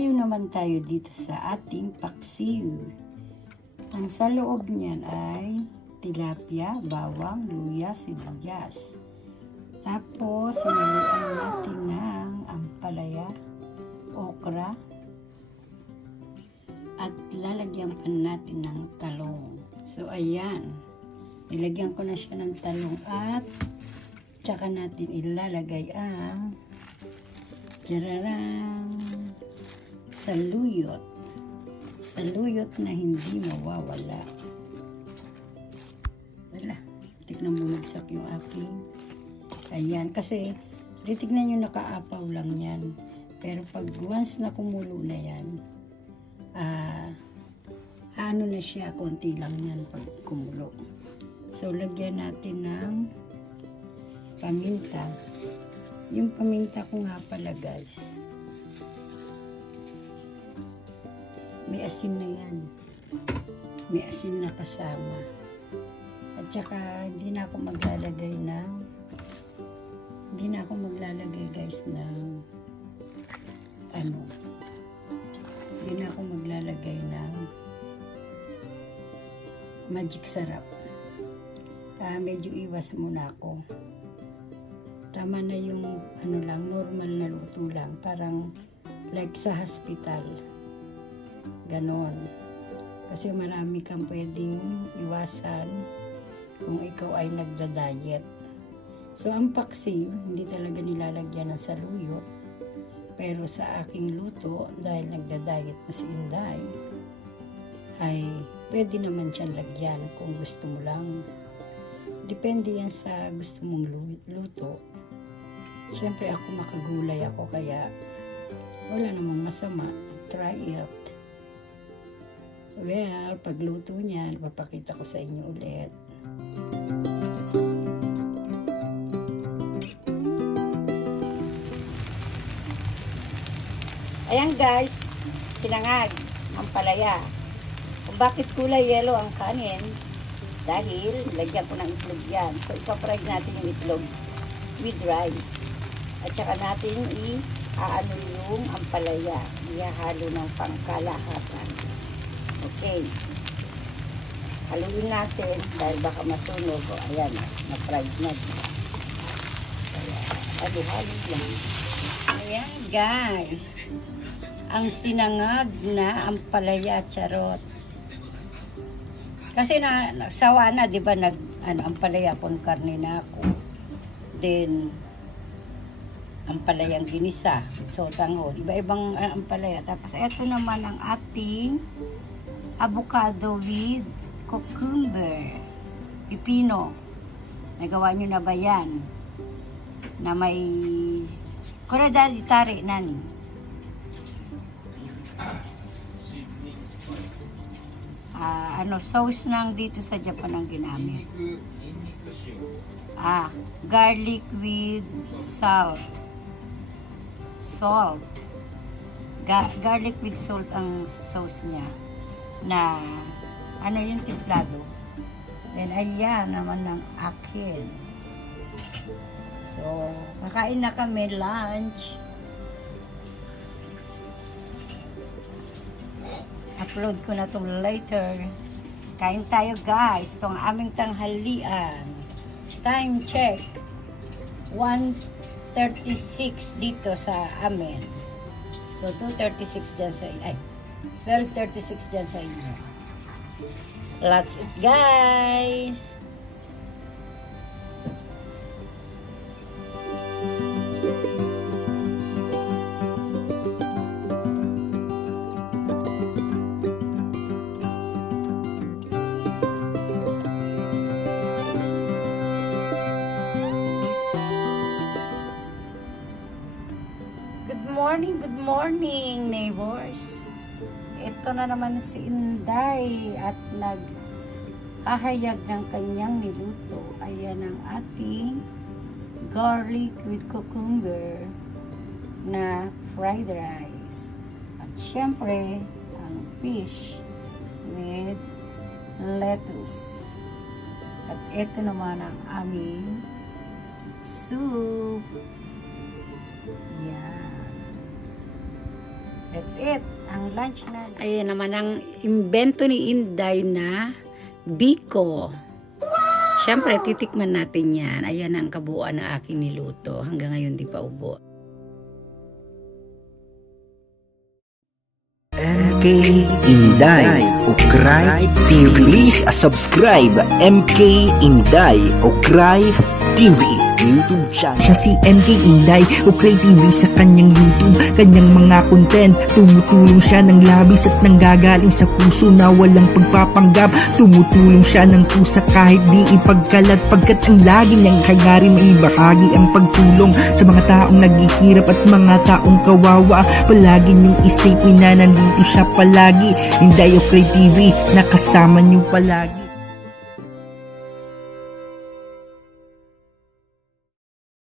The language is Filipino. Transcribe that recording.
Dayo naman tayo dito sa ating paksiw. Ang sa loob niyan ay tilapia, bawang, luya, sibuyas. Tapos, sinaluan natin ng ampalaya, okra, at lalagyan pa natin ng talong. So, ayan. Nilagyan ko na siya ng talong at tsaka natin ilalagay ang jararang saluyot. Saluyot na hindi mawawala. Wala. Tignan mo nagsak yung aking. Ayan. Kasi, titignan nyo nakaapaw lang yan. Pero pag once na kumulo na yan, ano na siya, konti lang yan pag kumulo. So, lagyan natin ng paminta. Yung paminta ko nga pala, guys. May asin na yan. May asin na kasama. At saka, hindi na ako maglalagay, guys, ng hindi na ako maglalagay ng magic sarap. Medyo iwas muna ako. Tama na yung normal na luto lang. Parang like sa hospital. Ganon. Kasi marami kang pwedeng iwasan kung ikaw ay nagda-diet. So, ang paksiw, hindi talaga nilalagyan ng saluyot. Pero sa aking luto, dahil nagda-diet na si Inday, ay pwede naman siyang lagyan kung gusto mo lang. Depende yan sa gusto mong luto. Siyempre ako makagulay ako, kaya wala namang masama. Try it. Well, pagluto niya, ipapakita ko sa inyo ulit. Ayan guys, sinangag, ampalaya. Kung bakit kulay yellow ang kanin, dahil lagyan ko ng itlog yan. So, ipapry natin yung itlog with rice. At saka natin i-aano yung ampalaya. Ihahalo ng pangkalahatan. Okay. Haluin natin dahil baka masunog. O, ayan, na-fried na. Kaya, halo-halo lang. Ayan guys. Ang sinangag na ampalaya, charot. Kasi sawa na, 'di ba, ampalaya pon karne na ako. Then ampalayang ginisa, so tango, iba-ibang ampalaya. Tapos ito naman ang ating avocado with cucumber, pipino. Nagawa niyo na ba 'yan? Na may kuradal itari nani. Sauce nang dito sa Japan ang ginamit. Garlic with salt. Garlic with salt ang sauce niya. Na, yung templado. Then, ayan naman ng akin. So, kakain na kami lunch. Upload ko na itong later. Kain tayo guys. Itong aming tanghalian. Time check. 1:36 dito sa amin. So 2:36 dyan sa inyo. 12:36 dyan sa inyo. That's it guys. Good morning neighbors. Ito na naman si Inday at naghahayag ng kanyang niluto. Ayan ang ating garlic with cucumber na fried rice. At syempre, ang fish with lettuce. At ito naman ang aming soup. Yan. That's it. Ang lunch na. Ayan naman ang imbento ni Inday na biko. Siyempre, titikman natin yan. Ayan ang kabuuan ng aking niluto. Hanggang ngayon di pa ubo. MK Inday Ukray TV. Please subscribe MK Inday Ukray TV YouTube channel. Siya si MK Inday Ukray TV sa kanyang YouTube. Kanyang mga content, tumutulong siya ng labis at nanggagaling sa puso na walang pagpapanggap. Tumutulong siya ng pusa kahit di ipagkalat, pagkat ang lagi niyang kayari maibahagi ang pagtulong sa mga taong naghihirap at mga taong kawawa. Palagi niyong isipin na nandito siya palagi. Inday Ukray TV, nakasama niyo palagi.